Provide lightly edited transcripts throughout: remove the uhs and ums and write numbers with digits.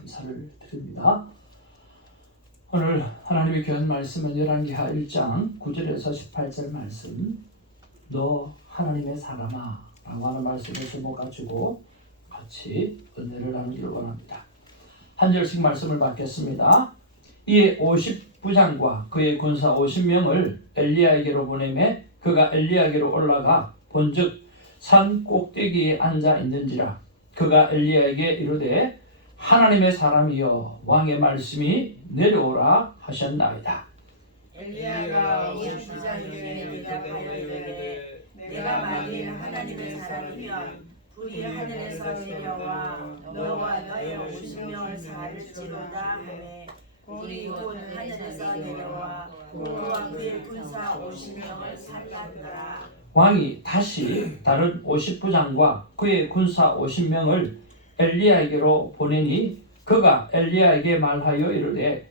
감사를 드립니다. 오늘 하나님의 귀한 말씀은 열왕기하 1장 9절에서 18절 말씀, 너 하나님의 사람아 라고 하는 말씀을 제목 가지고 같이 은혜를 나누기를 원합니다. 한 절씩 말씀을 받겠습니다. 이에 50부장과 그의 군사 50명을 엘리야에게로 보내매 그가 엘리야에게로 올라가 본즉 산 꼭대기에 앉아 있는지라. 그가 엘리야에게 이르되 하나님의 사람이여 왕의 말씀이 내려오라 하셨나이다. 엘리야가 50부장에게 대답하여 이르되 내가 만일 하나님의 사람이면 불이 하늘에서 내려와 너와 너의 50명을 살릴지로다 하매 불이 곧 하늘에서 내려와 그와 그의 군사 50명을 살랐더라. 왕이 다시 다른 50부장과 그의 군사 50명을 엘리야에게로 보내니 그가 엘리야에게 말하여 이르되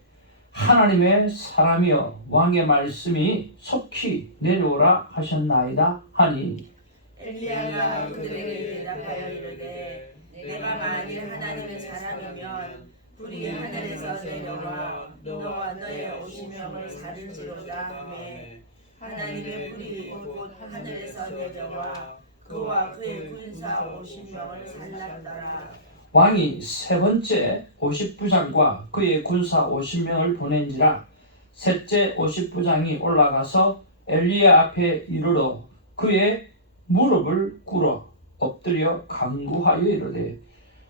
하나님의 사람이여 왕의 말씀이 속히 내려오라 하셨나이다 하니 엘리야가 그들에게 대답하여 이르되 내가 만일 하나님의 사람이면 불이 하늘에서 내려와 너와 너의 50명을 살릴지로다 하매 하나님의 불이 곧 하늘에서 내려와 그와 그의 군사 50명을 살랐더라. 왕이 세 번째 50부장과 그의 군사 50명을 보낸지라. 셋째 50부장이 올라가서 엘리야 앞에 이르러 그의 무릎을 꿇어 엎드려 간구하여 이르되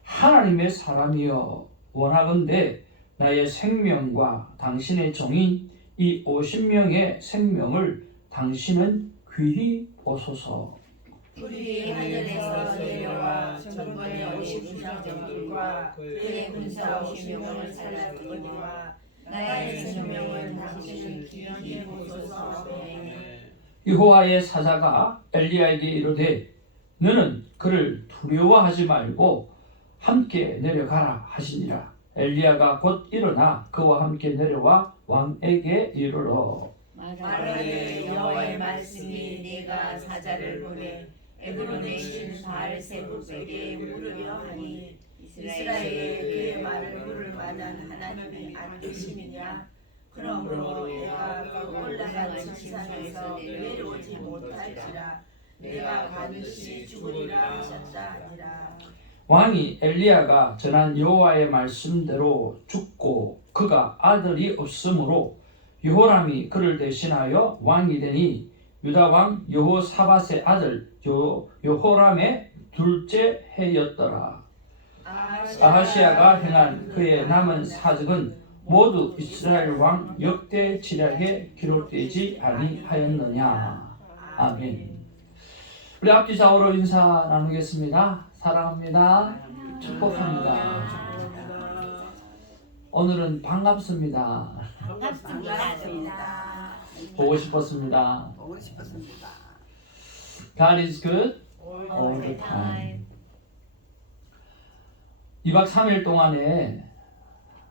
하나님의 사람이여 원하건대 나의 생명과 당신의 종인 이 50명의 생명을 당신은 귀히 보소서. 불이 하늘에서 내려와 전번의 50부장들과 그의 군사 50명을 살랐거니와 나의 생명을 당신은 귀히 보소서. 여호와의 사자가 엘리야에게 이르되 너는 그를 두려워하지 말고 함께 내려가라 하시니라. 엘리야가 곧 일어나 그와 함께 내려와 왕에게 이르러 말하되 여호와의 말씀이 내가 사자를 보내 에브론의 신 바알세불에게 물으려 하니 이스라엘에 그의 말을 물을 만한 하나님이 안 계시느냐? 그러므로 내가 그 올라간 지상에서 내려오지 못할지라 내가 반드시 죽으리라 하셨다 하니라. 왕이 엘리야가 전한 여호와의 말씀대로 죽고 그가 아들이 없으므로 여호람이 그를 대신하여 왕이 되니 유다 왕 여호사밧의 아들 여호람의 둘째 해였더라. 아하시야가 행한 그의 남은 사적은 모두 이스라엘 왕 역대 지략에 기록되지 아니하였느냐. 아멘. 우리 앞뒤 좌우로 인사 나누겠습니다. 사랑합니다. 축복합니다. 오늘은 반갑습니다. 반갑습니다. 보고 싶었습니다. God is good all the time. 2박 3일 동안에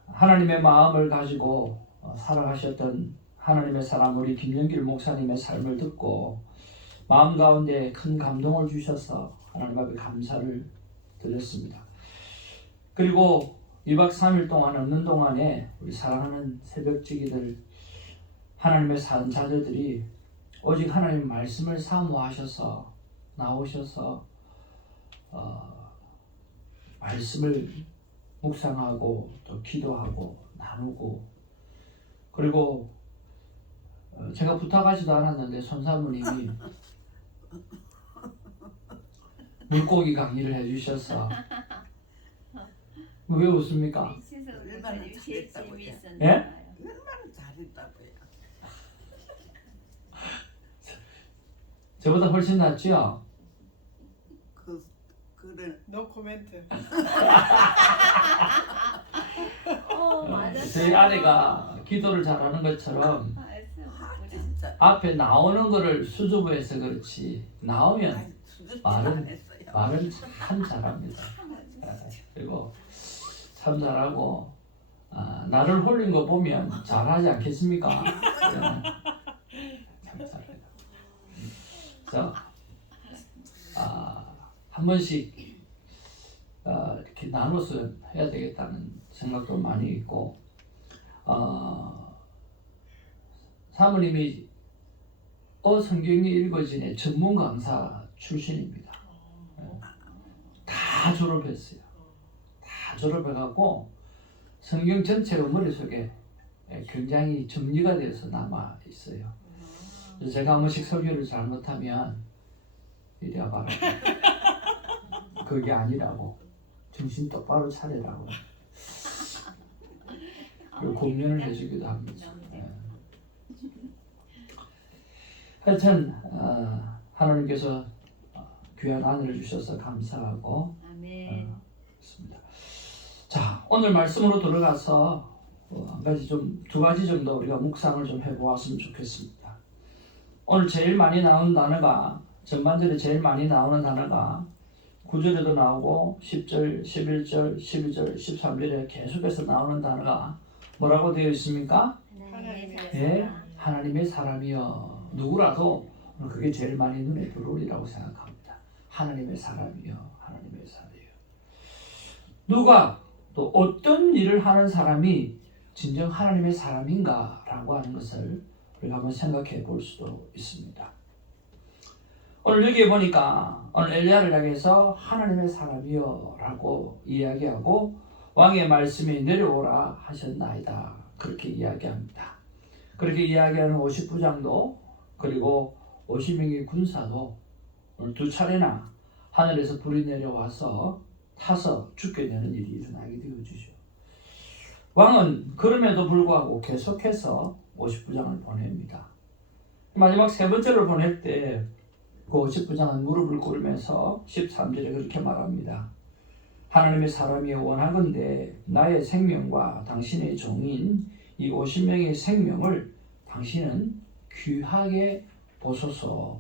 하나님의 마음을 가지고 살아가셨던 하나님의 사람 우리 김영길 목사님의 삶을 듣고 마음 가운데 큰 감동을 주셔서 하나님 앞에 감사를 드렸습니다. 그리고 2박 3일 동안 없는 동안에 우리 사랑하는 새벽지기들 하나님의 산 자녀들이 오직 하나님의 말씀을 사모하셔서 나오셔서 말씀을 묵상하고 또 기도하고 나누고 그리고 제가 부탁하지도 않았는데 손사모님이 물고기 강의를 해주셔서 왜 웃습니까? 얼마나 잘했다고요? 예? 얼마나 잘했다고요? 저보다 훨씬 낫죠? 그래. 노 코멘트. 저희 아내가 기도를 잘하는 것처럼 진짜. 앞에 나오는 거를 수줍어해서 그렇지 나오면 말은 참 잘합니다. 그리고 참 잘하고 나를 홀린 거 보면 잘하지 않겠습니까? 참 잘해요. 그래서 한 번씩 이렇게 나눠서 해야 되겠다는 생각도 많이 있고, 사모님이 성경이 읽어지네 전문 강사 출신입니다. 다 졸업했어요. 다 졸업해갖고 성경 전체가 머릿속에 굉장히 정리가 돼서 남아 있어요. 제가 한 번씩 설교를 잘못하면 이리 와봐라. 그게 아니라고. 정신 똑바로 차리라고. 그리고 공연을 해주기도 합니다. 하여튼 하나님께서 귀한 아내를 주셔서 감사하고 있습니다. 자, 오늘 말씀으로 들어가서 두 가지 정도 우리가 묵상을 좀 해보았으면 좋겠습니다. 오늘 제일 많이 나오는 단어가, 전반절에 제일 많이 나오는 단어가 9절에도 나오고 10절, 11절, 12절, 13절에 계속해서 나오는 단어가 뭐라고 되어 있습니까? 네, 하나님의 사람이여. 누구라도 그게 제일 많이 눈에 들어오리라고 생각합니다. 하나님의 사람이여, 하나님의 사람이여. 누가 또 어떤 일을 하는 사람이 진정 하나님의 사람인가라고 하는 것을 우리가 한번 생각해 볼 수도 있습니다. 오늘 여기에 보니까 오늘 엘리야를 향해서 하나님의 사람이여 라고 이야기하고 왕의 말씀이 내려오라 하셨나이다 그렇게 이야기합니다. 그렇게 이야기하는 50부장도 그리고 50명의 군사도 오늘 두 차례나 하늘에서 불이 내려와서 타서 죽게 되는 일이 일어나게 되어지죠. 왕은 그럼에도 불구하고 계속해서 50부장을 보냅니다. 마지막 세 번째로 보낼 때 그 50부장은 무릎을 꿇으면서 13절에 그렇게 말합니다. 하나님의 사람이 원하건대 나의 생명과 당신의 종인 이 50명의 생명을 당신은 귀하게 보소서.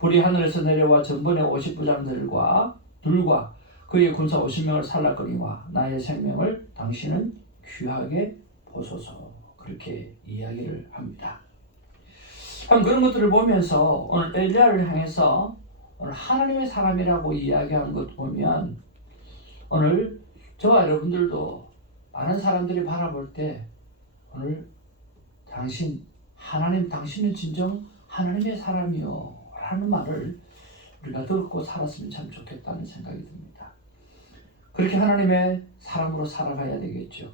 불이 하늘에서 내려와 전번에 50부장들과 둘과 그의 군사 50명을 살랐거니와 나의 생명을 당신은 귀하게 보소서. 그렇게 이야기를 합니다. 그런 것들을 보면서 오늘 엘리야를 향해서 오늘 하나님의 사람이라고 이야기하는 것 보면 오늘 저와 여러분들도 많은 사람들이 바라볼 때 오늘 당신은 진정 하나님의 사람이요 라는 말을 우리가 듣고 살았으면 참 좋겠다는 생각이 듭니다. 그렇게 하나님의 사람으로 살아가야 되겠죠.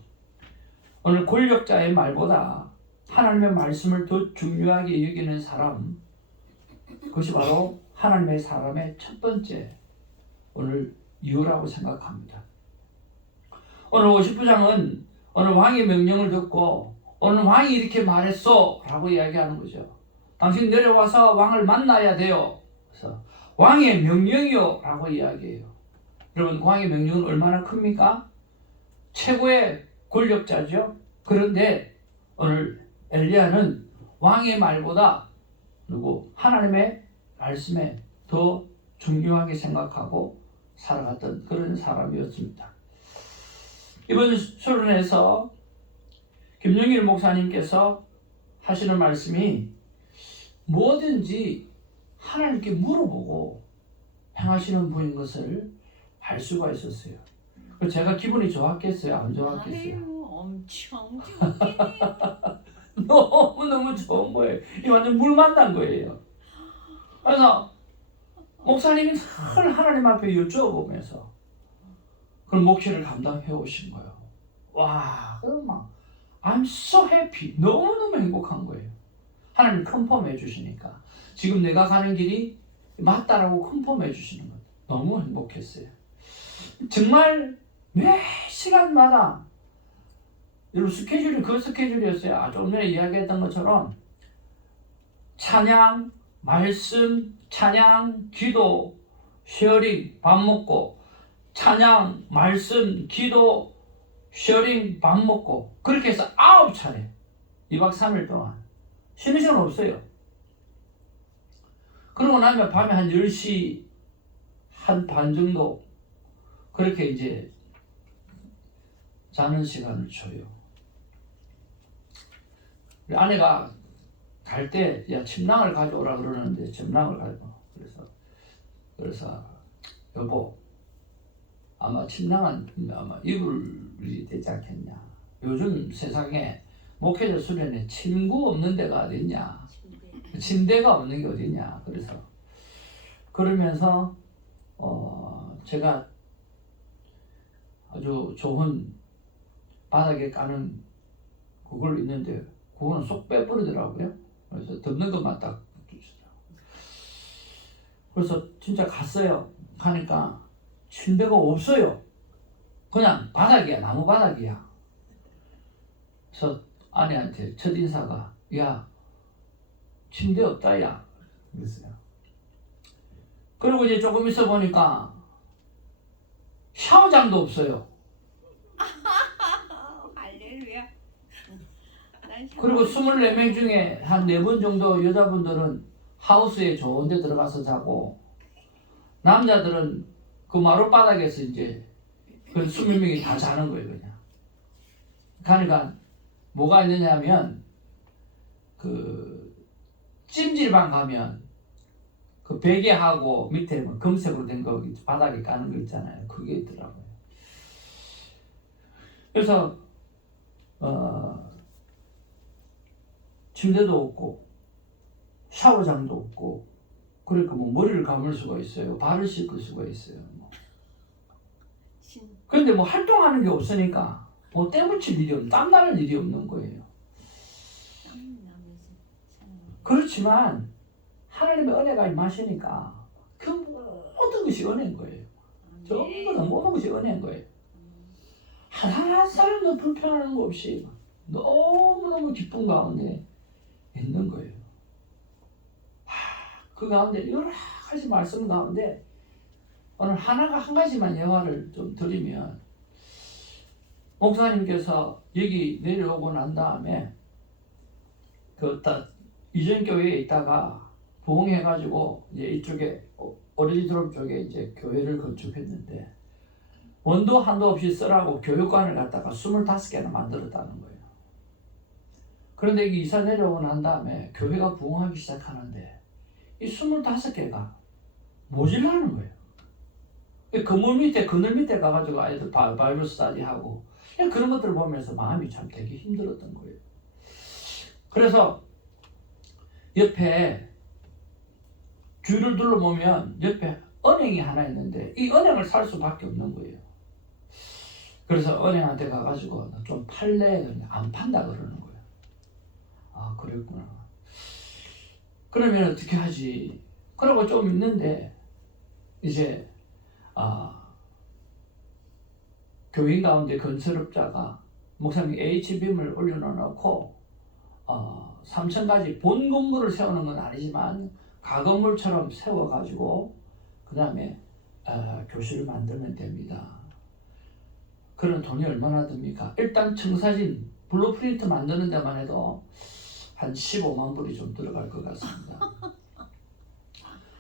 오늘 권력자의 말보다 하나님의 말씀을 더 중요하게 여기는 사람, 그것이 바로 하나님의 사람의 첫 번째 오늘 이유라고 생각합니다. 오늘 50부장은 오늘 왕의 명령을 듣고 오늘 왕이 이렇게 말했어 라고 이야기하는 거죠. 당신 내려와서 왕을 만나야 돼요. 그래서 왕의 명령이요 라고 이야기해요. 여러분, 왕의 명령은 얼마나 큽니까? 최고의 권력자죠. 그런데 오늘 엘리야는 왕의 말보다 하나님의 말씀에 더 중요하게 생각하고 살아갔던 그런 사람이었습니다. 이번 수련회에서 김영일 목사님께서 하시는 말씀이 뭐든지 하나님께 물어보고 행하시는 분인 것을 알 수가 있었어요. 제가 기분이 좋았겠어요? 안 좋았겠어요? 아유, 엄청 좋겠네요. 너무너무 좋은 거예요. 이 완전 물 만난 거예요. 그래서 목사님이 늘 하나님 앞에 여쭤보면서 그런 목회를 감당해 오신 거예요. 와, 막 I'm so happy. 너무너무 행복한 거예요. 하나님 컨펌해 주시니까 지금 내가 가는 길이 맞다라고 컨펌해 주시는 거예요. 너무 행복했어요. 정말 매 시간마다 여러분 스케줄이 그 스케줄이었어요. 조금 전에 이야기했던 것처럼 찬양, 말씀, 찬양, 기도, 쉐어링, 밥 먹고 찬양, 말씀, 기도, 쉐어링, 밥 먹고 그렇게 해서 9차례 2박 3일 동안 쉬는 시간 없어요. 그러고 나면 밤에 한 10시 한 반 정도 그렇게 이제 자는 시간을 줘요. 우리 아내가 갈 때 야 침낭을 가져오라 그러는데 침낭을 가져와. 그래서 여보 아마 침낭은 아마 이불이 되지 않겠냐. 요즘 세상에 목회자 수련회 침구 없는 데가 어딨냐. 침대가 없는 게 어딨냐. 그래서 그러면서 제가 아주 좋은 바닥에 까는 그걸 있는데 그거는 쏙 빼버리더라고요. 그래서 덮는 것만 딱 주시더라고요. 그래서 진짜 갔어요. 가니까 침대가 없어요. 그냥 바닥이야. 나무 바닥이야. 그래서 아내한테 첫인사가 야 침대 없다 야 그랬어요. 그리고 이제 조금 있어 보니까 샤워장도 없어요. 할렐루야. 그리고 24명 중에 한 4분 정도 여자분들은 하우스에 좋은 데 들어가서 자고 남자들은 그 마룻바닥에서 이제 그 20명이 다 자는 거예요 그냥. 그러니까 뭐가 있느냐면 그 찜질방 가면 그 베개하고 밑에 뭐 금색으로 된 거 바닥에 까는 거 있잖아요. 그게 있더라고요. 그래서 침대도 없고 샤워장도 없고 그러니까 뭐 머리를 감을 수가 있어요. 발을 씻을 수가 있어요. 그런데 뭐 활동하는 게 없으니까 뭐 때묻힐 일이 없는 땀 나는 일이 없는 거예요. 그렇지만 하나님의 은혜가 임하시니까 그 모든 것이 은혜인 거예요. 전부 다 모든 것이 은혜인 거예요. 한 사람도 불편한 거 없이 너무너무 기쁜 가운데 있는 거예요. 그 가운데 여러 가지 말씀 가운데 오늘 하나가 한 가지만 예화를 좀 드리면 목사님께서 여기 내려오고 난 다음에 그 이전 교회에 있다가 부흥해가지고 이제 이쪽에 오리지드롭 쪽에 이제 교회를 건축했는데 원도 한도 없이 쓰라고 교육관을 갖다가 25개나 만들었다는 거예요. 그런데 이게 이사 내려오고 난 다음에 교회가 부흥하기 시작하는데 이 25개가 모질라는 거예요. 그물 밑에, 그늘 밑에 가가지고 아이들 바이블 스터디 하고 그런 것들을 보면서 마음이 참 되게 힘들었던 거예요. 그래서 옆에 줄을 둘러보면 옆에 은행이 하나 있는데 이 은행을 살 수밖에 없는 거예요. 그래서 은행한테 가가지고 좀 팔래? 그러니까 안 판다 그러는 거예요. 아 그랬구나. 그러면 어떻게 하지? 그러고 좀 있는데 이제 교인 가운데 건설업자가 목사님 H빔을 올려놓고 3층까지 본 건물을 세우는 건 아니지만 가건물처럼 세워가지고 그 다음에 교실을 만들면 됩니다. 그런 돈이 얼마나 듭니까? 일단 청사진 블루프린트 만드는 데만 해도 한 15만 불이 좀 들어갈 것 같습니다.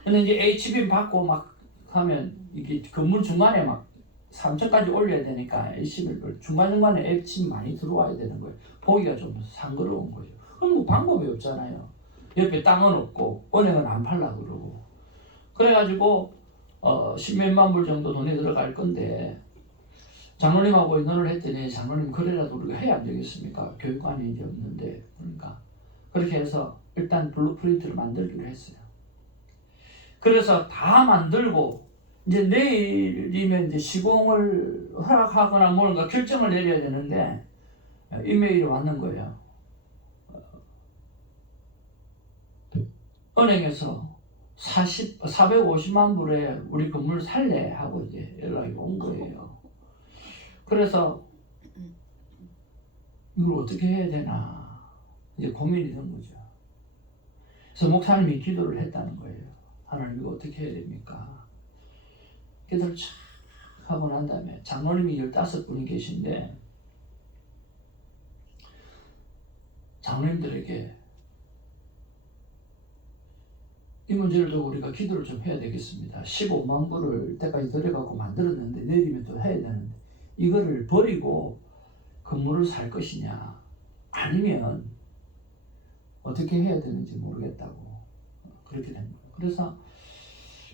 근데 이제 H빔 받고 막 하면 이게 건물 중간에 막 3층까지 올려야 되니까 H빔을 중간중간에 H빔 많이 들어와야 되는 거예요. 보기가 좀 상그러운 거죠. 그럼 뭐 방법이 없잖아요. 옆에 땅은 없고 은행은 안 팔라 그러고 그래가지고 10몇만 불 정도 돈이 들어갈 건데 장로님하고 의논을 했더니 장로님 그래라도 우리가 해야 안 되겠습니까? 교육관이 이제 없는데 그러니까 그렇게 해서 일단 블루프린트를 만들기로 했어요. 그래서 다 만들고 이제 내일이면 이제 시공을 허락하거나 뭔가 결정을 내려야 되는데 이메일이 왔는 거예요. 은행에서 450만 불에 우리 건물 살래 하고 이제 연락이 온 거예요. 그래서 이걸 어떻게 해야 되나 이제 고민이 된 거죠. 그래서 목사님이 기도를 했다는 거예요. 하나님 이거 어떻게 해야 됩니까? 기도를 쫙 하고 난 다음에 장로님이 15분이 계신데 장로님들에게 이 문제를 두고 우리가 기도를 좀 해야 되겠습니다. 15만 불을 때까지 들여갖고 만들었는데 내리면 또 해야 되는데 이거를 버리고 건물을 살 것이냐 아니면 어떻게 해야 되는지 모르겠다고 그렇게 된 거예요. 그래서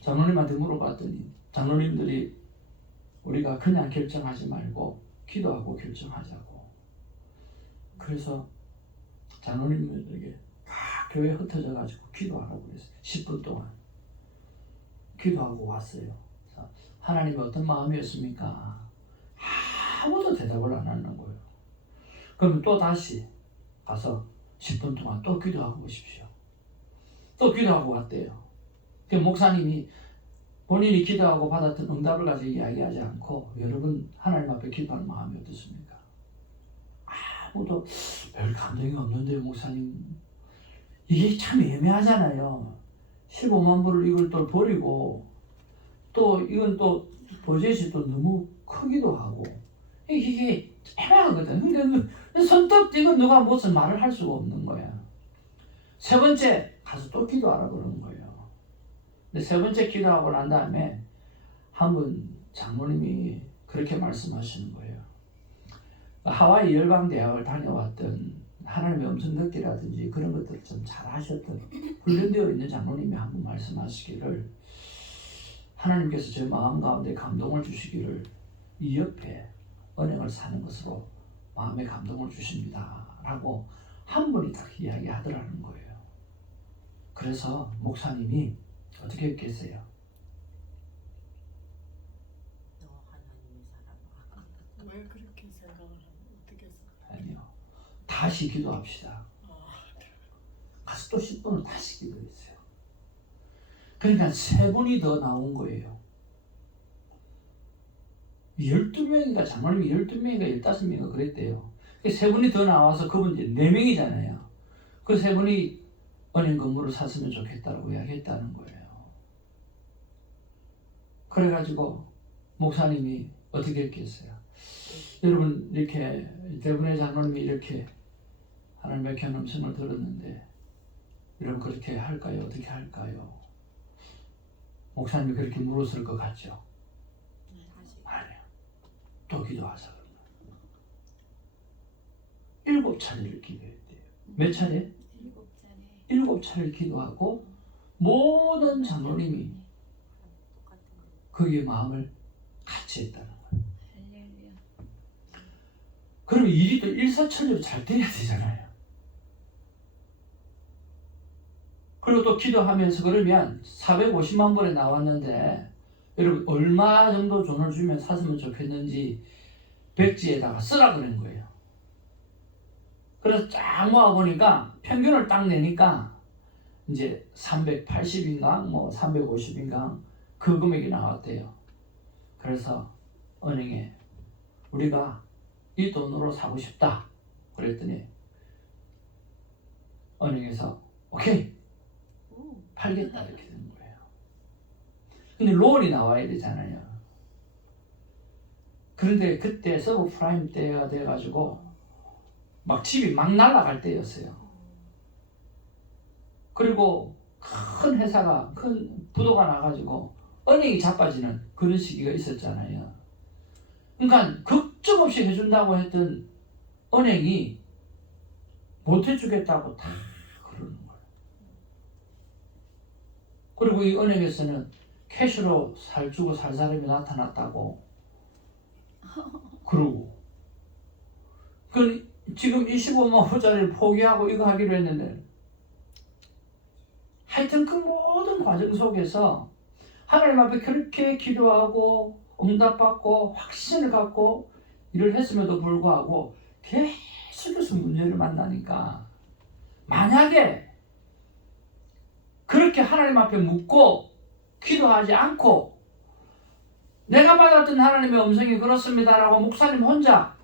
장로님한테 물어봤더니 장로님들이 우리가 그냥 결정하지 말고 기도하고 결정하자고. 그래서 장로님들에게 다 교회에 흩어져 가지고 기도하라고 그랬어요. 10분 동안 기도하고 왔어요. 하나님이 어떤 마음이었습니까? 아무도 대답을 안 하는 거예요. 그러면 또 다시 가서 10분 동안 또 기도하고 오십시오. 또 기도하고 왔대요. 그 목사님이 본인이 기도하고 받았던 응답을 가지고 이야기하지 않고 여러분 하나님 앞에 기도하는 마음이 어떻습니까? 아무도 별 감동이 없는데요, 목사님. 이게 참 애매하잖아요. 15만 불을 이걸 또 버리고 또 이건 또 버젯이 또 너무 크기도 하고 이게 애매하거든. 근데 선뜻 이거 누가 무슨 말을 할 수가 없는 거야. 세 번째 가서 또 기도하라 그러는 거예요. 근데 세 번째 기도하고 난 다음에 한 분 장모님이 그렇게 말씀하시는 거예요. 하와이 열방대학을 다녀왔던 하나님의 음성 듣기라든지 그런 것들을 좀 잘하셨던 훈련되어 있는 장로님이 한 분 말씀하시기를 하나님께서 제 마음 가운데 감동을 주시기를 이 옆에 은행을 사는 것으로 마음에 감동을 주십니다 라고 한 분이 딱 이야기하더라는 거예요. 그래서 목사님이 어떻게 했겠어요? 너 하나님의 사람아. 왜 그렇게 생각을 하면 어떻게 해서? 아니요. 다시 기도합시다. 가서 또 10분을 다시 기도했어요. 그러니까 세 분이 더 나온 거예요. 12명인가 장로님이 12명인가 15명인가 그랬대요. 세 분이 더 나와서 그분 이제 4명이잖아요. 그 세 분이 은행 건물을 샀으면 좋겠다고 이야기했다는 거예요. 그래가지고 목사님이 어떻게 했겠어요? 여러분 이렇게 대부분의 장로님이 이렇게 하나님의 경험성을 들었는데 여러분 그렇게 할까요? 어떻게 할까요? 목사님이 그렇게 물었을 것 같죠? 아니요. 또 기도하자. 7차례를 기도했대요. 몇 차례? 7차례를 기도하고 모든 장로님이 거기에 마음을 같이 했다는 거예요. 그러면 일이 또 일사천리로 잘 돼야 되잖아요. 그리고 또 기도하면서 그러면 450만 불에 나왔는데 여러분 얼마 정도 돈을 주면 샀으면 좋겠는지 백지에다가 쓰라 그런 거예요. 그래서 쫙 모아보니까 평균을 딱 내니까 이제 380인가 뭐 350인가 그 금액이 나왔대요. 그래서 은행에 우리가 이 돈으로 사고 싶다 그랬더니 은행에서 오케이 팔겠다 이렇게 된 거예요. 근데 론이 나와야 되잖아요. 그런데 그때 서브프라임 때가 돼가지고 막 집이 막 날아갈 때였어요. 그리고 큰 회사가 큰 부도가 나가지고 은행이 자빠지는 그런 시기가 있었잖아요. 그러니까 걱정 없이 해준다고 했던 은행이 못 해주겠다고 다 그러는 거예요. 그리고 이 은행에서는 캐시로 살주고 살 사람이 나타났다고 그러고 그 지금 25만 원짜리를 포기하고 이거 하기로 했는데 하여튼 그 모든 과정 속에서 하나님 앞에 그렇게 기도하고 응답받고 확신을 갖고 일을 했음에도 불구하고 계속해서 문제를 만나니까 만약에 그렇게 하나님 앞에 묻고 기도하지 않고 내가 받았던 하나님의 음성이 그렇습니다라고 목사님 혼자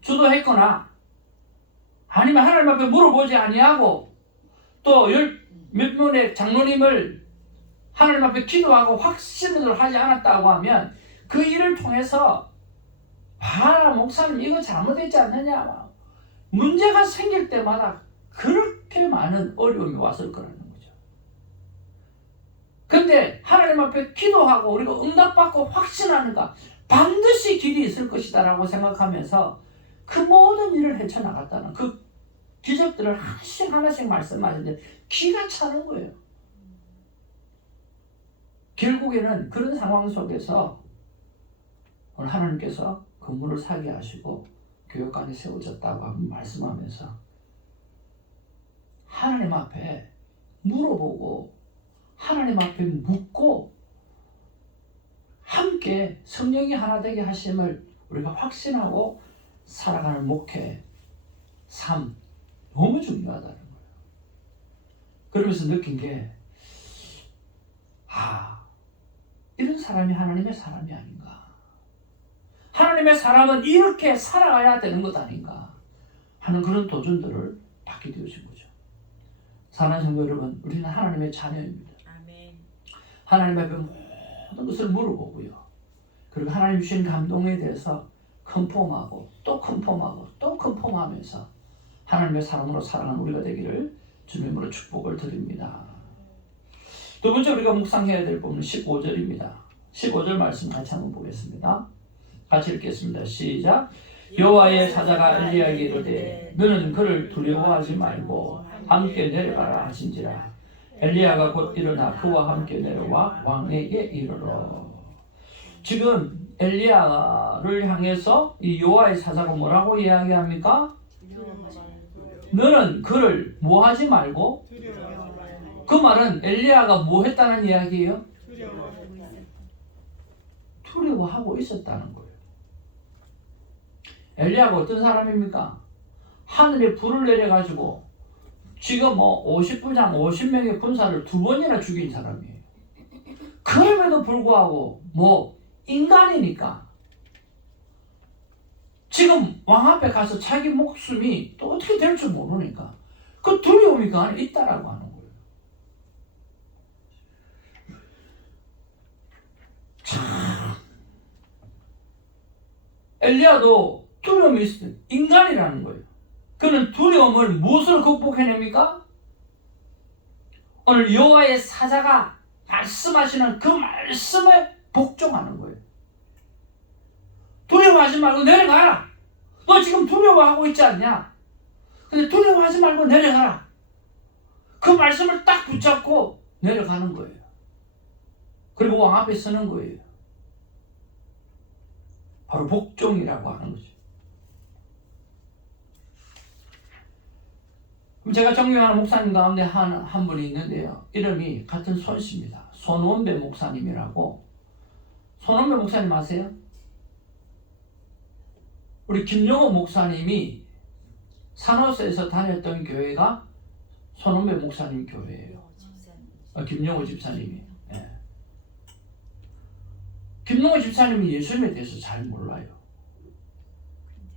주도했거나 아니면 하나님 앞에 물어보지 아니하고 또 몇 분의 장로님을 하나님 앞에 기도하고 확신을 하지 않았다고 하면 그 일을 통해서 봐라 목사님 이거 잘못했지 않느냐 문제가 생길 때마다 그렇게 많은 어려움이 왔을 거라는 거죠. 근데 하나님 앞에 기도하고 우리가 응답받고 확신하는가 반드시 길이 있을 것이다 라고 생각하면서 그 모든 일을 헤쳐나갔다는 그 기적들을 하나씩 하나씩 말씀하시는데 기가 차는 거예요. 결국에는 그런 상황 속에서 오늘 하나님께서 건물을 사게 하시고 교역관이 세워졌다고 한번 말씀하면서 하나님 앞에 물어보고 하나님 앞에 묻고 함께 성령이 하나 되게 하심을 우리가 확신하고 살아가는 목회, 삶 너무 중요하다는 거예요. 그러면서 느낀 게 이런 사람이 하나님의 사람이 아닌가. 하나님의 사람은 이렇게 살아가야 되는 것 아닌가 하는 그런 도전들을 받게 되어진 거죠. 사랑하는 성도 여러분, 우리는 하나님의 자녀입니다. 아멘. 하나님 앞에 모든 것을 물어보고요. 그리고 하나님 주신 감동에 대해서 컨펌하고 또 컨펌하고 또 컨펌하면서 하나님의 사람으로 살아가는 우리가 되기를 주님으로 축복을 드립니다. 두 번째 우리가 묵상해야 될 부분은 15절입니다. 15절 말씀 같이 한번 보겠습니다. 같이 읽겠습니다. 시작. 여호와의 사자가 엘리야에게 이르되 너는 그를 두려워하지 말고 함께 내려가라 하신지라. 엘리야가 곧 일어나 그와 함께 내려와 왕에게 이르러. 지금 엘리야를 향해서 이 여호와의 사자가 뭐라고 이야기합니까? 너는 그를 뭐 하지 말고. 그 말은 엘리야가 뭐 했다는 이야기예요? 두려워하고 있었다는 거예요. 엘리야가 어떤 사람입니까? 하늘에 불을 내려가지고 지금 50부장 50명의 군사를 2번이나 죽인 사람이에요. 그럼에도 불구하고 인간이니까 지금 왕 앞에 가서 자기 목숨이 또 어떻게 될 줄 모르니까 그 두려움이 그 안에 있다라고 하는 거예요. 참, 엘리야도 두려움이 있어요. 인간이라는 거예요. 그는 두려움을 무엇으로 극복해냅니까? 오늘 여호와의 사자가 말씀하시는 그 말씀에 복종하는 거예요. 두려워하지 말고 내려가라. 너 지금 두려워하고 있지 않냐? 근데 두려워하지 말고 내려가라. 그 말씀을 딱 붙잡고 내려가는 거예요. 그리고 왕 앞에 서는 거예요. 바로 복종이라고 하는 거죠. 그럼 제가 존경하는 목사님 가운데 한 분이 있는데요. 이름이 같은 손씨입니다. 손원배 목사님이라고. 손원배 목사님 아세요? 우리 김용호 목사님이 산호세에서 다녔던 교회가 손원배 목사님 교회예요. 김용호 집사님이. 네. 김용호 집사님이 예수님에 대해서 잘 몰라요.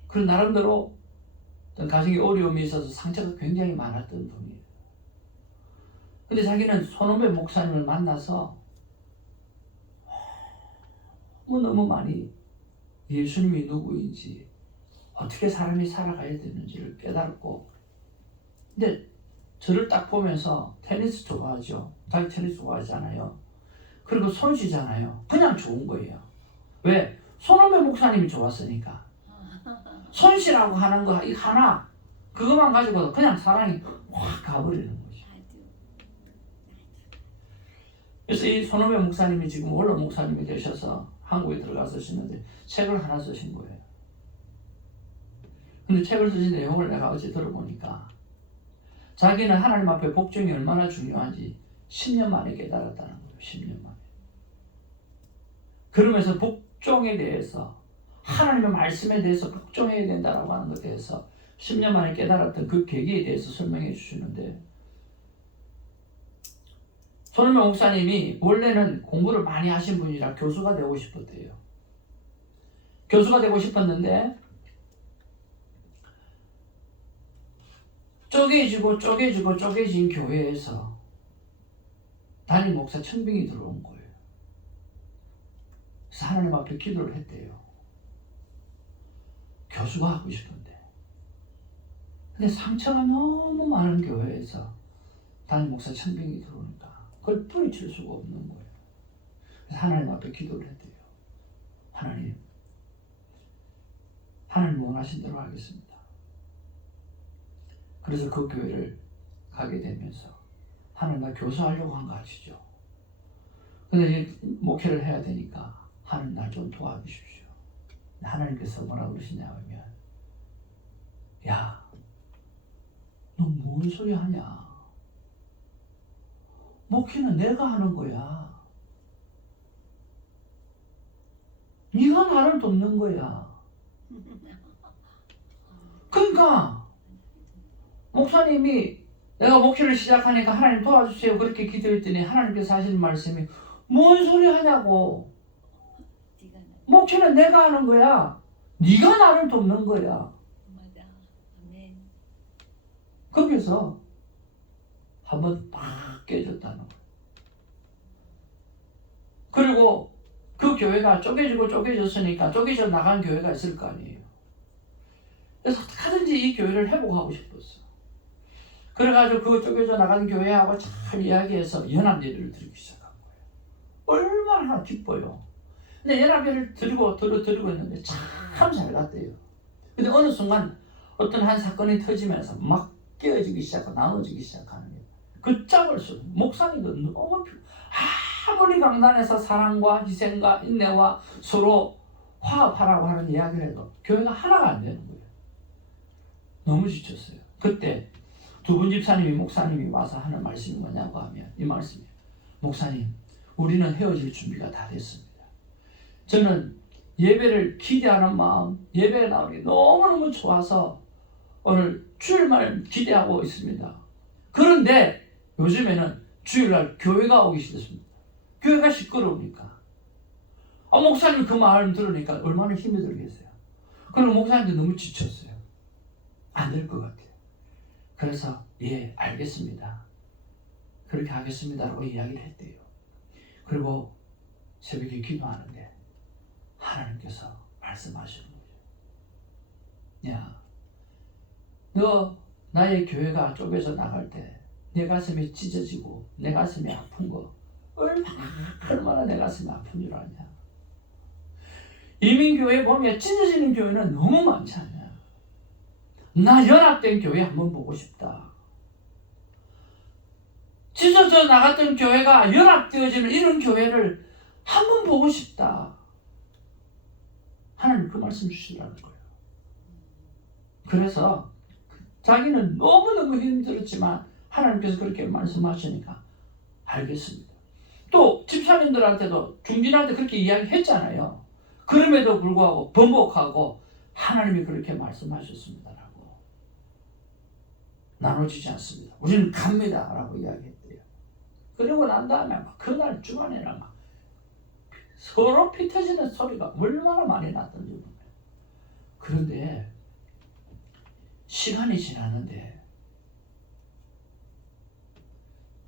그런 나름대로 어떤 가정에 어려움이 있어서 상처가 굉장히 많았던 분이에요. 근데 자기는 손원배 목사님을 만나서 너무 많이 예수님이 누구인지 어떻게 사람이 살아가야 되는지를 깨달았고, 근데 저를 딱 보면서 테니스 좋아하죠. 자기 테니스 좋아하잖아요. 그리고 손쉬잖아요. 그냥 좋은 거예요. 왜? 손원배 목사님이 좋았으니까. 손쉬라고 하는 거 하나 그것만 가지고도 그냥 사랑이 확 가버리는 거죠. 그래서 이 손원배 목사님이 지금 원로 목사님이 되셔서 한국에 들어가서 쓰시는데 책을 하나 쓰신 거예요. 근데 책을 쓰신 내용을 내가 어제 들어보니까 자기는 하나님 앞에 복종이 얼마나 중요한지 10년 만에 깨달았다는 거예요. 10년 만에. 그러면서 복종에 대해서, 하나님의 말씀에 대해서 복종해야 된다라고 하는 것에 대해서 10년 만에 깨달았던 그 계기에 대해서 설명해 주시는데, 손원배 목사님이 원래는 공부를 많이 하신 분이라 교수가 되고 싶었대요. 교수가 되고 싶었는데 쪼개진 교회에서 담임 목사 청빙이 들어온 거예요. 그래서 하나님 앞에 기도를 했대요. 교수가 하고 싶은데. 근데 상처가 너무 많은 교회에서 담임 목사 청빙이 들어오니까 그걸 뿌리칠 수가 없는 거예요. 그래서 하나님 앞에 기도를 했대요. 하나님 원하신 대로 하겠습니다. 그래서 그 교회를 가게 되면서 하나님 나 교수하려고 한 거 아시죠? 근데 이제 목회를 해야 되니까 하나님 날 좀 도와주십시오. 하나님께서 뭐라고 그러시냐 하면, 야, 너 뭔 소리 하냐? 목회는 내가 하는 거야. 네가 나를 돕는 거야. 그러니까 목사님이 내가 목회를 시작하니까 하나님 도와주세요 그렇게 기도했더니 하나님께서 하시는 말씀이 뭔 소리 하냐고. 목회는 내가 하는 거야. 네가 나를 돕는 거야. 맞아. 아멘. 거기서 한번 팍 깨졌다는 거야. 그리고 그 교회가 쪼개지고 쪼개졌으니까 쪼개져 나간 교회가 있을 거 아니에요. 그래서 어떻게든지 이 교회를 회복하고 싶었어. 그래가지고 그 쪼개져 나간 교회하고 잘 이야기해서 연합예배를 드리기 시작한 거예요. 얼마나 기뻐요. 근데 연합예배를 드리고 있는데 참 잘 갔대요. 근데 어느 순간 어떤 한 사건이 터지면서 막 깨어지기 시작하고 나눠지기 시작하는 거예요. 그 짝을 써. 목사님도 너무 아무리 강단에서 사랑과 희생과 인내와 서로 화합하라고 하는 이야기를 해도 교회가 하나가 안 되는 거예요. 너무 지쳤어요. 그때 두 분 집사님이 목사님이 와서 하는 말씀이 뭐냐고 하면 이 말씀이에요. 목사님, 우리는 헤어질 준비가 다 됐습니다. 저는 예배를 기대하는 마음, 예배에 나오기 너무너무 좋아서 오늘 주일날 기대하고 있습니다. 그런데 요즘에는 주일날 교회가 오기 싫습니다. 교회가 시끄러우니까. 목사님 그 말 들으니까 얼마나 힘이 들겠어요. 그리고 목사님도 너무 지쳤어요. 안 될 것 같아요. 그래서 예, 알겠습니다. 그렇게 하겠습니다라고 이야기를 했대요. 그리고 새벽에 기도하는데 하나님께서 말씀하시는 거죠. 야, 너 나의 교회가 쪼개져 나갈 때 내 가슴이 찢어지고 내 가슴이 아픈 거 얼마나 내 가슴이 아픈 줄 아냐. 이민교회 보면 찢어지는 교회는 너무 많지 않냐. 나 연합된 교회 한번 보고 싶다. 찢어져 나갔던 교회가 연합되어지는 이런 교회를 한번 보고 싶다. 하나님 그 말씀 주시더라는 거예요. 그래서 자기는 너무너무 힘들었지만 하나님께서 그렇게 말씀하시니까 알겠습니다. 또 집사님들한테도 중진한테 그렇게 이야기했잖아요. 그럼에도 불구하고 번복하고 하나님이 그렇게 말씀하셨습니다라고 나눠지지 않습니다. 우리는 갑니다라고 이야기했대요. 그리고 난 다음에 막 그날 주간에는 막 서로 피 터지는 소리가 얼마나 많이 났던지 몰라요. 그런데 시간이 지나는데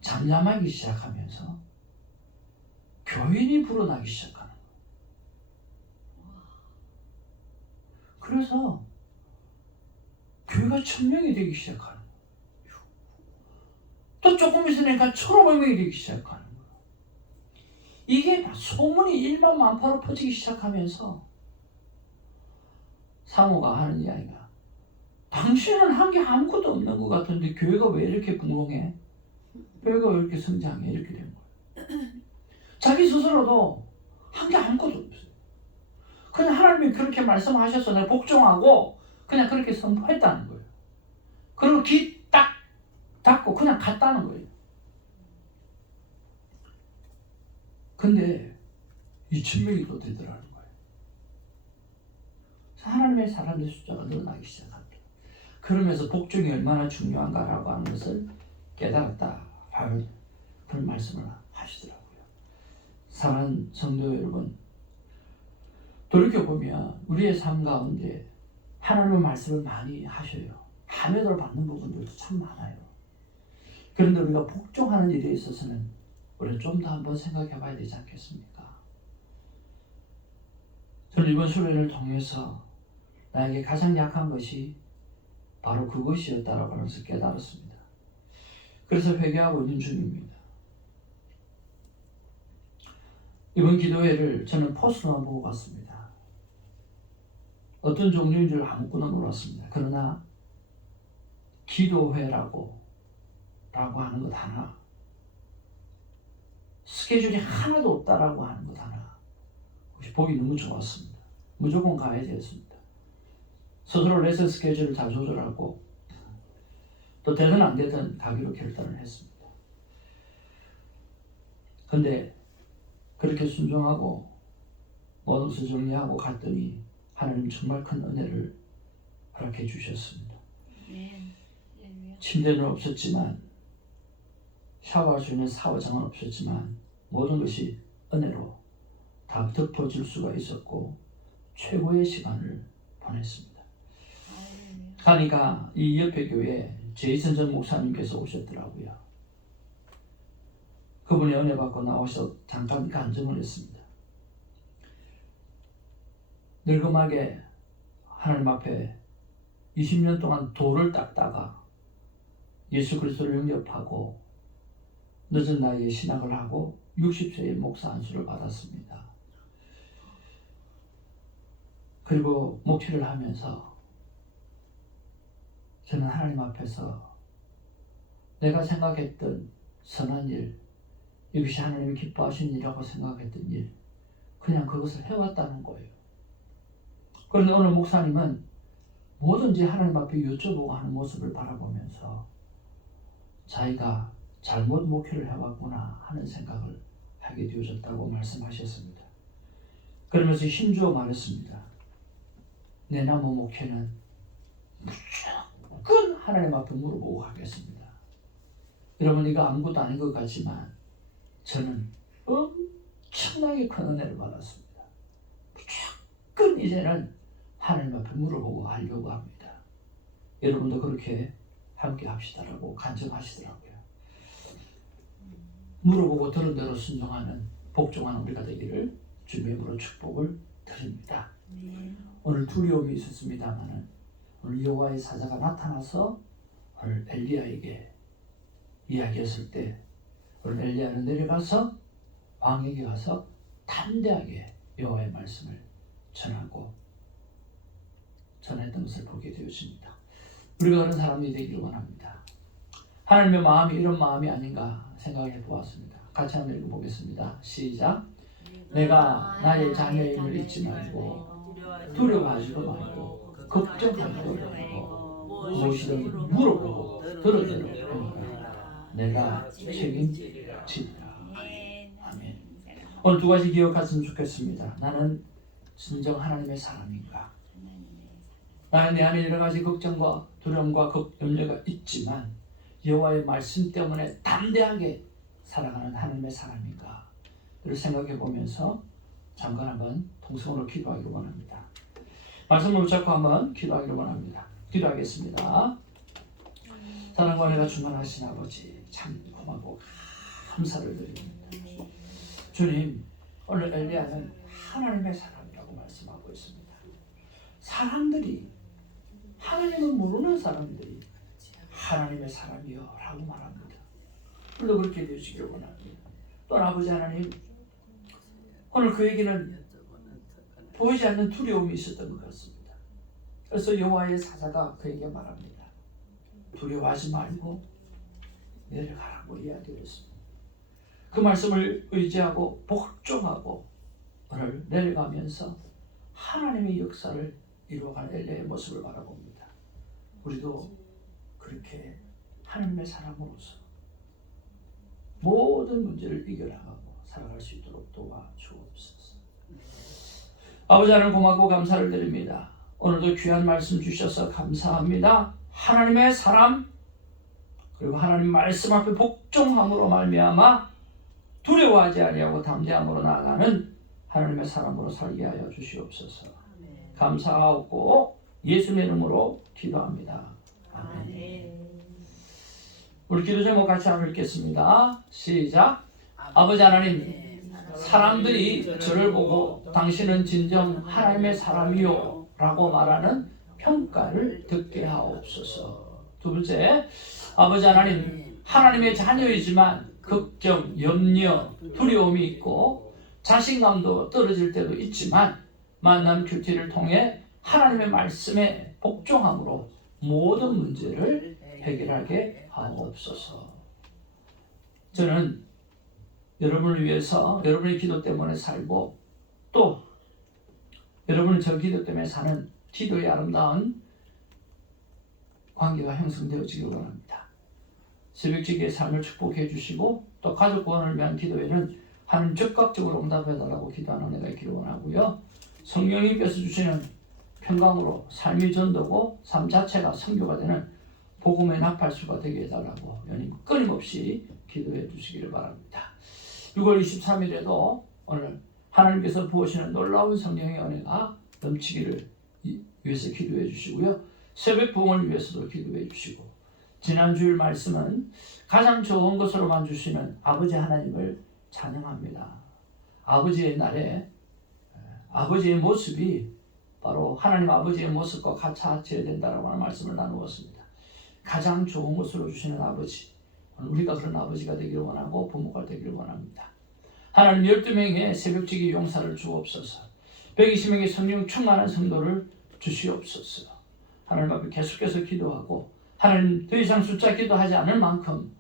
잠잠하기 시작하면서 교인이 불어나기 시작하는 거예요. 그래서 교회가 1000명이 되기 시작하는 거예요. 또 조금 있으니까 1500명이 되기 시작하는 거예요. 이게 소문이 일만 만파로 퍼지기 시작하면서 사모가 하는 이야기가 당신은 한 게 아무것도 없는 것 같은데 교회가 왜 이렇게 부흥해? 교회가 왜 이렇게 성장해? 이렇게 된 거예요. 자기 스스로도 한 게 아무것도 없어요. 그냥 하나님이 그렇게 말씀하셔서 내가 복종하고 그냥 그렇게 선포했다는 거예요. 그리고 귀 딱 닫고 그냥 갔다는 거예요. 근데 2000명이 또 되더라는 거예요. 하나님의 사람들 숫자가 늘어나기 시작합니다. 그러면서 복종이 얼마나 중요한가라고 하는 것을 깨달았다라는 그런 말씀을 하시더라고요. 사랑하는 성도 여러분, 돌이켜보면 우리의 삶 가운데 하나님의 말씀을 많이 하셔요. 함에도 받는 부분들도 참 많아요. 그런데 우리가 복종하는 일에 있어서는 우리가 좀 더 한번 생각해 봐야 되지 않겠습니까? 저는 이번 수련을 통해서 나에게 가장 약한 것이 바로 그것이었다라고 하는 것을 깨달았습니다. 그래서 회개하고 있는 중입니다. 이번 기도회를 저는 포스터만 보고 갔습니다. 어떤 종류인 줄 아무거나 몰랐습니다. 그러나 기도회라고 하는 것 하나, 스케줄이 하나도 없다라고 하는 것 하나, 혹시 보기 너무 좋았습니다. 무조건 가야 되었습니다. 스스로 레슨 스케줄을 잘 조절하고 또 되든 안 되든 가기로 결단을 했습니다. 근데 그렇게 순종하고 모든 것을 정리하고 갔더니 하나님 정말 큰 은혜를 허락해 주셨습니다. 아멘. 할렐루야. 침대는 없었지만 샤워할 수 있는 샤워장은 없었지만 모든 것이 은혜로 다 덮어줄 수가 있었고 최고의 시간을 보냈습니다. 할렐루야. 가니까 이 옆에 교회에 제이슨 전 목사님께서 오셨더라고요. 그분이 은혜 받고 나와서 잠깐 간증을 했습니다. 늙음하게 하나님 앞에 20년 동안 돌을 닦다가 예수 그리스도를 영접하고 늦은 나이에 신학을 하고 60세에 목사 안수를 받았습니다. 그리고 목회를 하면서 저는 하나님 앞에서 내가 생각했던 선한 일, 이것이 하나님이 기뻐하신 일이라고 생각했던 일, 그냥 그것을 해왔다는 거예요. 그런데 오늘 목사님은 뭐든지 하나님 앞에 여쭤보고 하는 모습을 바라보면서 자기가 잘못 목회를 해왔구나 하는 생각을 하게 되어졌다고 말씀하셨습니다. 그러면서 힘주어 말했습니다. 내 남은 목회는 무조건 하나님 앞에 물어보고 가겠습니다. 여러분 이거 아무것도 아닌 것 같지만 저는 엄청나게 큰 은혜를 받았습니다. 무조건 이제는 하나님 앞에 물어보고 하려고 합니다. 여러분도 그렇게 함께 합시다라고 간증하시더라고요. 물어보고 들은 대로 순종하는 복종하는 우리가 되기를 주님으로 축복을 드립니다. 오늘 두려움이 있었습니다만은 오늘 여호와의 사자가 나타나서 오늘 엘리야에게 이야기했을 때 오늘 엘리야는 내려가서 왕에게 가서 담대하게 여호와의 말씀을 전하고 전했던 것을 보게 되었습니다. 우리가 그런 사람이 되기를 원합니다. 하나님의 마음이 이런 마음이 아닌가 생각해 보았습니다. 같이 한번 읽어보겠습니다. 시작. 내가 나의 자녀임을 잊지 말고 두려워하지도 말고 걱정하지도 말고 무엇이든 물어보고 들어대로 하니까 내가 책임지리라. 아멘. 오늘 두 가지 기억했으면 좋겠습니다. 나는 진정 하나님의 사람인가? 나는 내 안에 여러 가지 걱정과 두려움과 염려가 있지만 여호와의 말씀 때문에 담대하게 살아가는 하나님의 사람인가? 를 생각해 보면서 잠깐 한번 통성으로 기도하기를 원합니다. 말씀을 붙잡고 한번 기도하기를 원합니다. 기도하겠습니다. 사랑과 은혜가 충만하신 아버지 참 고맙고 감사를 드립니다. 주님, 오늘 엘리야는 하나님의 사람이라고 말씀하고 있습니다. 사람들이 하나님을 모르는 사람들이 하나님의 사람이여 라고 말합니다. 우리도 그렇게 되시기를 원합니다. 또 아버지 하나님, 오늘 그에게는 보이지 않는 두려움이 있었던 것 같습니다. 그래서 여호와의 사자가 그에게 말합니다. 두려워하지 말고 내려가라고 이야기했습니다. 그 말씀을 의지하고 복종하고 오늘 내려가면서 하나님의 역사를 이루어가는 엘리야의 모습을 바라봅니다. 우리도 그렇게 하나님의 사람으로서 모든 문제를 이겨나가고 살아갈 수 있도록 도와주옵소서. 아버지 하나님 고맙고 감사를 드립니다. 오늘도 귀한 말씀 주셔서 감사합니다. 하나님의 사람 그리고 하나님 말씀 앞에 복종함으로 말미암아 두려워하지 아니하고 담대함으로 나아가는 하나님의 사람으로 살게 하여 주시옵소서. 감사하고 예수님의 이름으로 기도합니다. 아멘. 우리 기도 제목 같이 한번 읽겠습니다. 시작. 아버지 하나님, 사람들이 저를 보고 당신은 진정 하나님의 사람이요 라고 말하는 평가를 듣게 하옵소서. 두 번째, 아버지 하나님, 하나님의 자녀이지만 걱정, 염려, 두려움이 있고 자신감도 떨어질 때도 있지만 만남 큐티를 통해 하나님의 말씀에 복종함으로 모든 문제를 해결하게 하옵소서. 저는 여러분을 위해서 여러분의 기도 때문에 살고 또 여러분은 저 기도 때문에 사는 기도의 아름다운 관계가 형성되어지길 원합니다. 새벽지기의 삶을 축복해 주시고 또 가족 구원을 위한 기도에는 하나님 적극적으로 응답해달라고 기도하는 은혜가 있기를 원하고요. 성령님께서 주시는 평강으로 삶이 전도고 삶 자체가 선교가 되는 복음의 나팔수가 되게 해달라고 연임 끊임없이 기도해 주시기를 바랍니다. 6월 23일에도 오늘 하나님께서 부으시는 놀라운 성령의 은혜가 넘치기를 위해서 기도해 주시고요. 새벽 부흥을 위해서도 기도해 주시고 지난 주일 말씀은 가장 좋은 것으로만 주시는 아버지 하나님을 찬양합니다. 아버지의 날에 아버지의 모습이 바로 하나님 아버지의 모습과 같아져야 된다라고 하는 말씀을 나누었습니다. 가장 좋은 것으로 주시는 아버지, 우리가 그런 아버지가 되기를 원하고 부모가 되기를 원합니다. 하나님 12명의 새벽지기 용사를 주옵소서. 120명의 성령 충만한 성도를 주시옵소서. 하나님 앞에 계속해서 기도하고 하나님 더 이상 숫자 기도하지 않을 만큼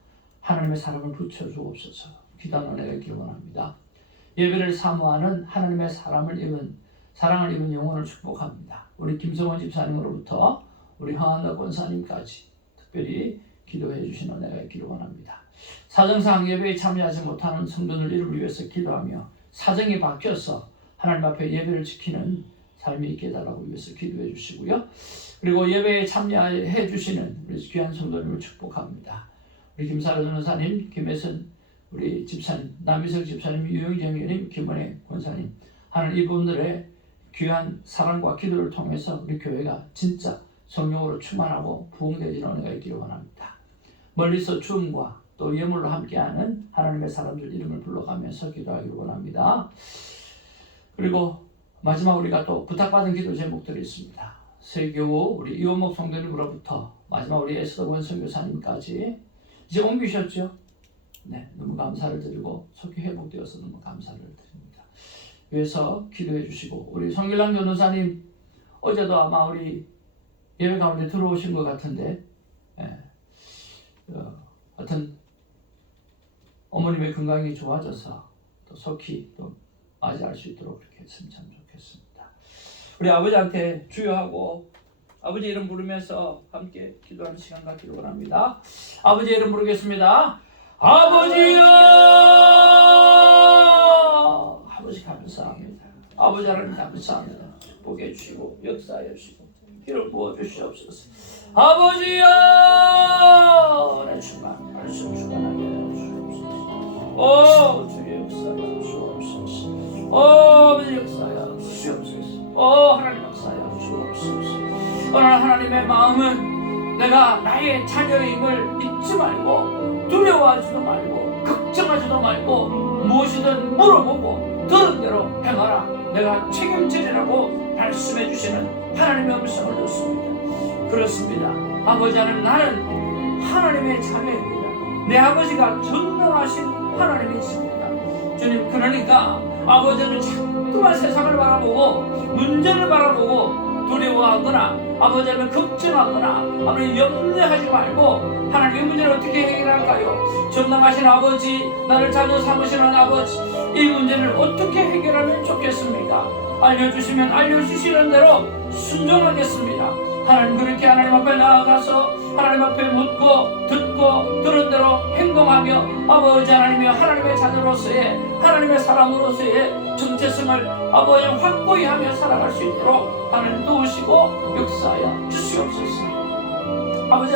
하나님의 사랑을 붙여주옵소서. 기도하는 은혜가 있기를 원합니다. 예배를 사모하는 하나님의 사랑을 입은 영혼을 축복합니다. 우리 김성원 집사님으로부터 우리 허한덕 권사님까지 특별히 기도해 주신 은혜가 있기를 원합니다. 사정상 예배에 참여하지 못하는 성도들 이름을 위해서 기도하며 사정이 바뀌어서 하나님 앞에 예배를 지키는 삶이 있게 해달라고 위해서 기도해 주시고요. 그리고 예배에 참여해 주시는 우리 귀한 성도님을 축복합니다. 우리 김사라 전도사님, 김혜선 우리 집사님, 남희석 집사님, 유영정 의원님, 김원혜 권사님 하는 이분들의 귀한 사랑과 기도를 통해서 우리 교회가 진짜 성령으로 충만하고 부흥되지는 은혜가 있기를 원합니다. 멀리서 춤과 또 예물로 함께하는 하나님의 사람들 이름을 불러가면서 기도하기를 원합니다. 그리고 마지막 우리가 또 부탁받은 기도 제목들이 있습니다. 세교우 우리 이원목 성도님으로부터 마지막 우리 에스더권 선교사님까지 이제 옮기셨죠? 네, 너무 감사를 드리고 속히 회복되어서 너무 감사를 드립니다. 위해서 기도해 주시고 우리 성길랑 전도사님 어제도 아마 우리 예배 가운데 들어오신 것 같은데 하여튼 어머님의 건강이 좋아져서 또 속히 또 맞이할 수 있도록 그렇게 했으면 참 좋겠습니다. 우리 아버지한테 주여하고 아버지 이름 부르면서 함께 기도하는 시간 갖기를 원합니다. 아버지 이름 부르겠습니다. 아버지여! 아버지 감사합니다. 아버지 하나님 감사합니다. 축복해 주시고 역사해 주시고 기름 부어 주시옵소서. 아버지여! 내 주만 말씀 주관하게 하여 주옵소서. 주의 역사여 주옵소서. 아버지 역사여 주옵소서. 하나님 역사여 주옵소서. 오늘 하나님의 마음은 내가 나의 자녀임을 잊지 말고 두려워하지도 말고 걱정하지도 말고 무엇이든 물어보고 들은 대로 행하라. 내가 책임지리라고 말씀해 주시는 하나님의 음성을 듣습니다. 그렇습니다. 아버지 하나님, 나는 하나님의 자녀입니다. 내 아버지가 전능하신 하나님이십니다. 주님, 그러니까 아버지는 자꾸만 세상을 바라보고 문제를 바라보고 두려워하거나 아버지는 걱정하거나 아버지 염려하지 말고 하나님의 문제를 어떻게 해결할까요? 전능하신 아버지, 나를 자녀 삼으시는 아버지, 이 문제를 어떻게 해결하면 좋겠습니까? 알려주시면 알려주시는 대로 순종하겠습니다. 하나님, 그렇게 하나님 앞에 나아가서 하나님 앞에 묻고 듣고 들은 대로 행동하며 아버지 하나님의 하나님의 자녀로서의 하나님의 사람으로서의 정체성을 아버지 확고히 하며 살아갈 수 있도록 하나님 도우시고 역사하여 주시옵소서. 아버지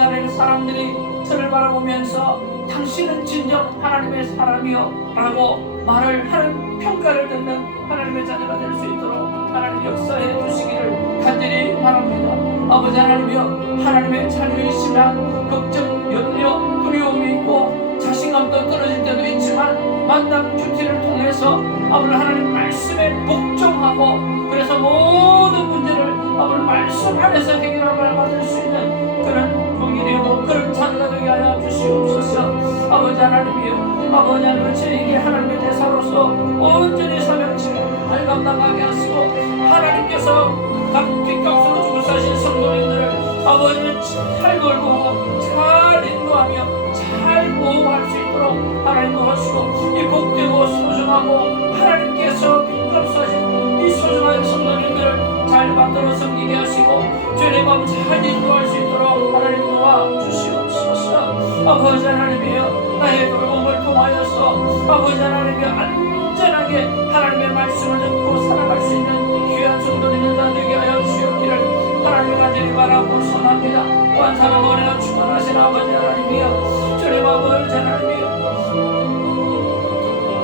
하나님 사람들이 저를 바라보면서 당신은 진정 하나님의 사람이여 라고 말을 하는 평가를 듣는 하나님의 자녀가 될 수 있도록 하나님 역사해 주시기를 간절히 바랍니다. 아버지 하나님이여, 하나님의 자녀이시면 걱정, 염려, 두려움이 있고 자신감도 떨어질 때도 있지만 만남 큐티를 통해서 아버지 하나님 말씀에 복종하고 그래서 모든 문제를 아버지 말씀 안에서 해결함을 받을 수 있는 그런 종이되고 그런 자녀가 되게 하여 주시옵소서. 아버지 하나님이여, 아버지 하나님 저에게 하나님의 대사로서 온전히 사명치를 감당하게 하시고 하나님께서 값값으로 주고 사신 성도님들을 아버지는 잘 돌보고 잘 인도하며 잘 보호할 수 있도록 하나님 도와주시고 이 복되고 소중하고 하나님께서 값값 사신 이 소중한 마음 잘 인도할 수 있도록 하나님 도와주시옵소서. 아버지 하나님이여 나의 돌봄을 통하여서 아버지 하나님이여 안전하게 하나님의 말씀을 듣고 살아갈 수 있는 귀한 성도들이 다 되게 하여 주옵기를 하나님 간절히 바라고 선합니다. 또한 사람 어려워 축원하신 아버지 하나님이여 주님 아버지 하나님이여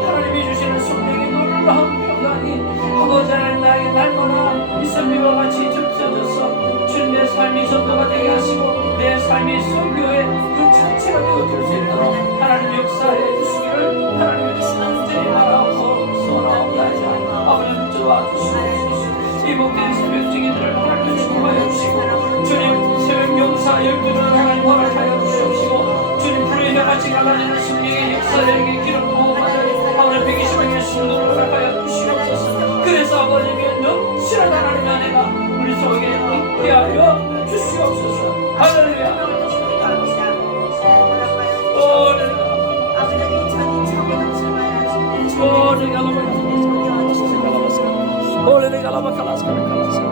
하나님이 주시는 성령의 놀라운 평강이 아버지 하나님 나에게 날마다 이슬비와 같이 겹쳐져서 주님의 삶이 전도가 되게 하시고 내 삶이 선교의 그 자체가 되어질 수 있도록 하나님 역사해 주시기를 하나님의 간절히 바라고 선하옵나이다. 아버지 도와주시옵소서. 이 목된 새벽 증인들을 하나님 축복하여 주시고 주님 새벽 명사 12를 하나님 허락하여 주시옵시고 주님 불의 혀같이 갈라지는 심령의 역사에게 기름 부어받을 아버지 120명의 신도를 허락하여 주시옵소서. 그래서 아버지께 넘치는 하나님의 은혜가 우리 속에 있게 하여